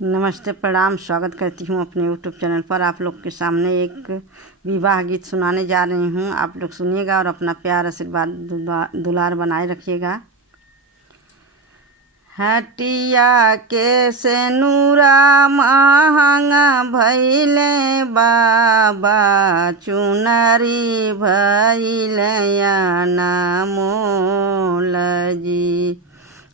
नमस्ते, प्रणाम। स्वागत करती हूँ अपने यूट्यूब चैनल पर। आप लोग के सामने एक विवाह गीत सुनाने जा रही हूँ। आप लोग सुनिएगा और अपना प्यार आशीर्वाद दुलार बनाए रखिएगा। हटिया के सेनुरा महंगा भैले बाबा, चुनरी भैले अनमोल जी।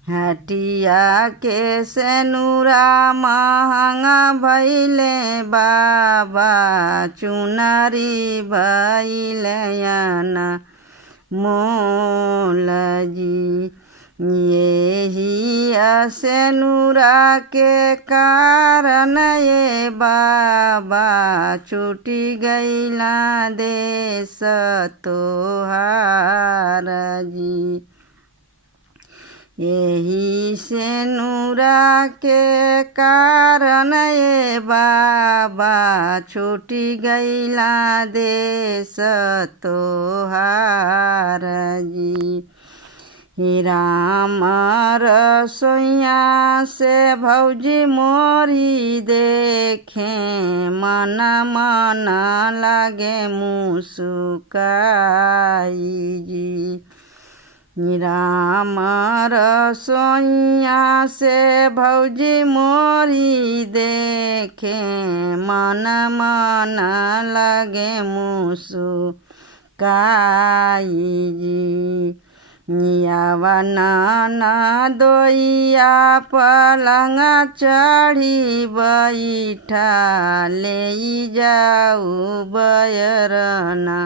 हटिया के सेनुरा महंगा भैले बाबा, चुनरी भैले अनमोल जी। यही सेनुरा के कारण ये बाबा, छूटी गईला देश तोहार जी। यही सेनुरा के कारण ये बाबा, छूटी गईला देश तोहार जी। राम रसोइया से भौजी मोरी देखे, मन मन लागे मुस्काई जी। राम रसोइया से भौजी मोरी देखे, मन मन लगे मुस्काई जी। यावना दोइया पलंग चढ़ी बैठा, ले जाऊ बयरना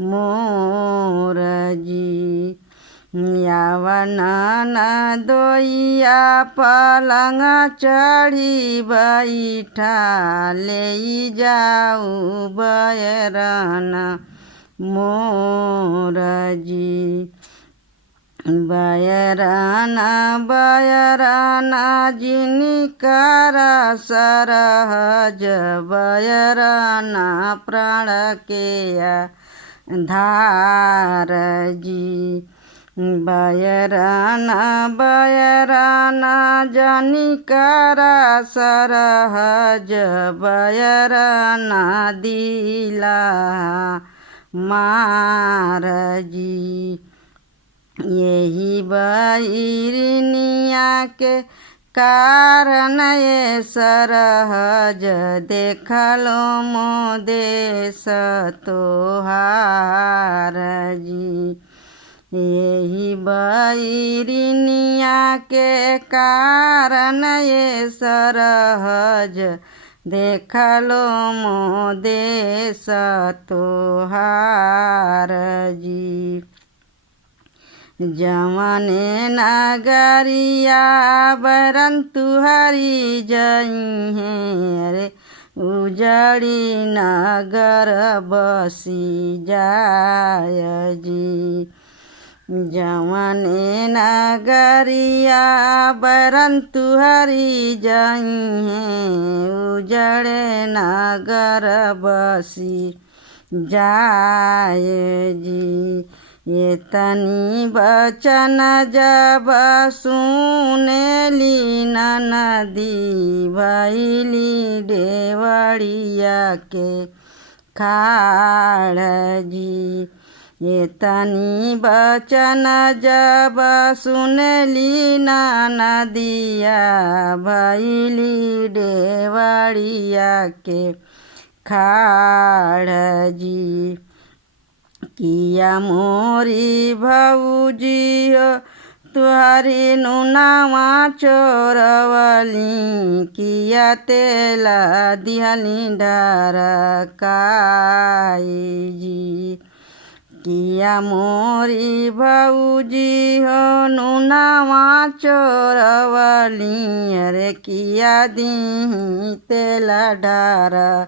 मोर जी। यावना दोइया पलंग चढ़ी बैठा, ले जाऊ बयरना मोर जी। बयरना बयरना जिनकर सरहज, बयरना प्राण के धार जी। बयरना बयरना जनिकर सरहज, बयरना दिला मार जी। यही बैरिनिया के कारण ये सरहज, देखलो मो देश तोहार जी। यही बैरिनिया के कारण ये सरहज, देखलो मो देश तोहार जी। जवने नगरिया बरन तुहरी जइहे, रे उजड़ी नगर बसी जाय जी। जवने नगरिया बरन तुहरी जइहे, उजड़े नगर बसी जाय जी। ये तनी बचन जब सुनेली नदी, भैली डेवड़िया के खाड़ जी। ये तनी बचन जब सुनेली नदिया, भैली डेवड़िया के खाड़ जी। किया मोरी भौजी हो तुहरी नुनावा चोरवली, किया तेला दिहली ढरकाई जी। किया मोरी भौजी हो नुनावा चोरवली, अरे किया दी तेला ढरकाई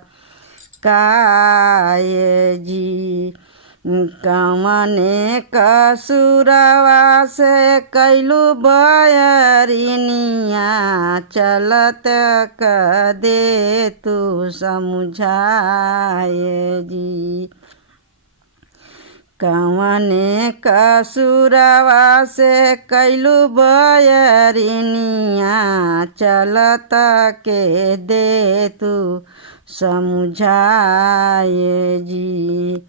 जी। कवने कसुरवा से कैलू बयरिनिया, चलत क दे तू समझाए जी। कवने कसुरवा से कैलू बयरिनिया, चलत के दे तू समझाए जी।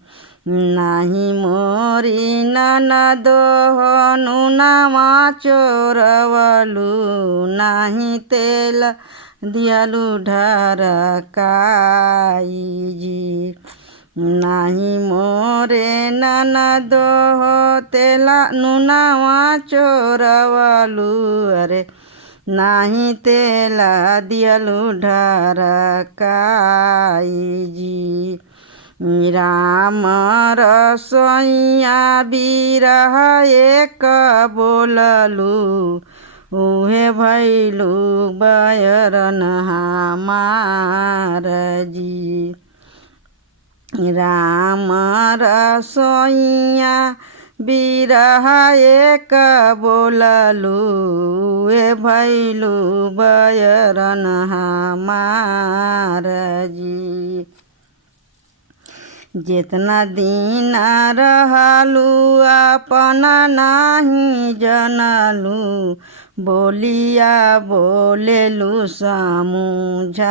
नाही मोरी ननदो नुनावा चोरवलू, नाही तेल दियलू ढरकाई जी। नाही मोरे ननदो तेला नुनावा चोरवलू, अरे नाही तेला दियलू ढरकाई जी। राम रसोइया बिरह एक बोललू, उहे भैलू बयरन हमार जी। राम रसोइया बिरह एक बोललू, उहे भैलू बयरन हमार जी। जितना दिन रहलू अपना नाही जनलू, बोलिया बोलेलू समझाए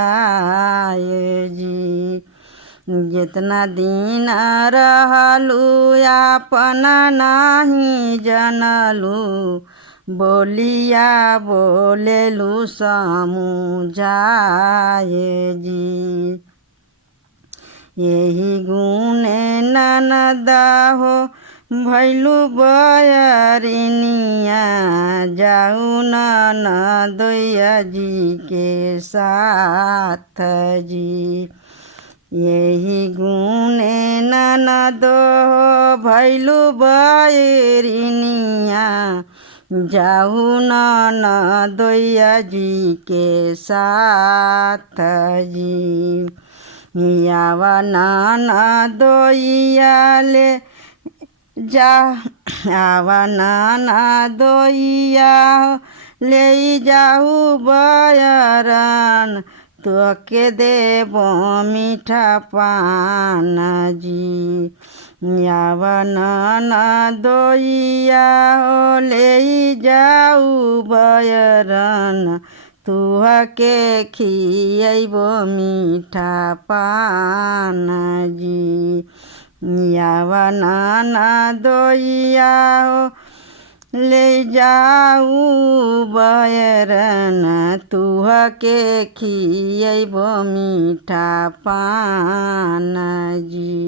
जी। जितना दिन रहलू अपना नाही जनलू, बोलिया बोलेलू समझाए जी। यही गुणे ननदा हो भैलू बयरिनिया, जाऊ ननदोया जी के साथ जी। यही गुणे ननदो भैलू बयरिनिया, जाऊ ननदोया जी के साथ जी। यावा ननदोया ले जा, आवा ननदोया ले जाऊ बयरन, तोके देबो मीठा पान जी। यावा ननदोया ले जाऊ बयरन, तुहके खियैबो मीठा पान जी। यावा ननदोया ले जाऊ बयरन, तुहके खियैबो मीठा पान जी।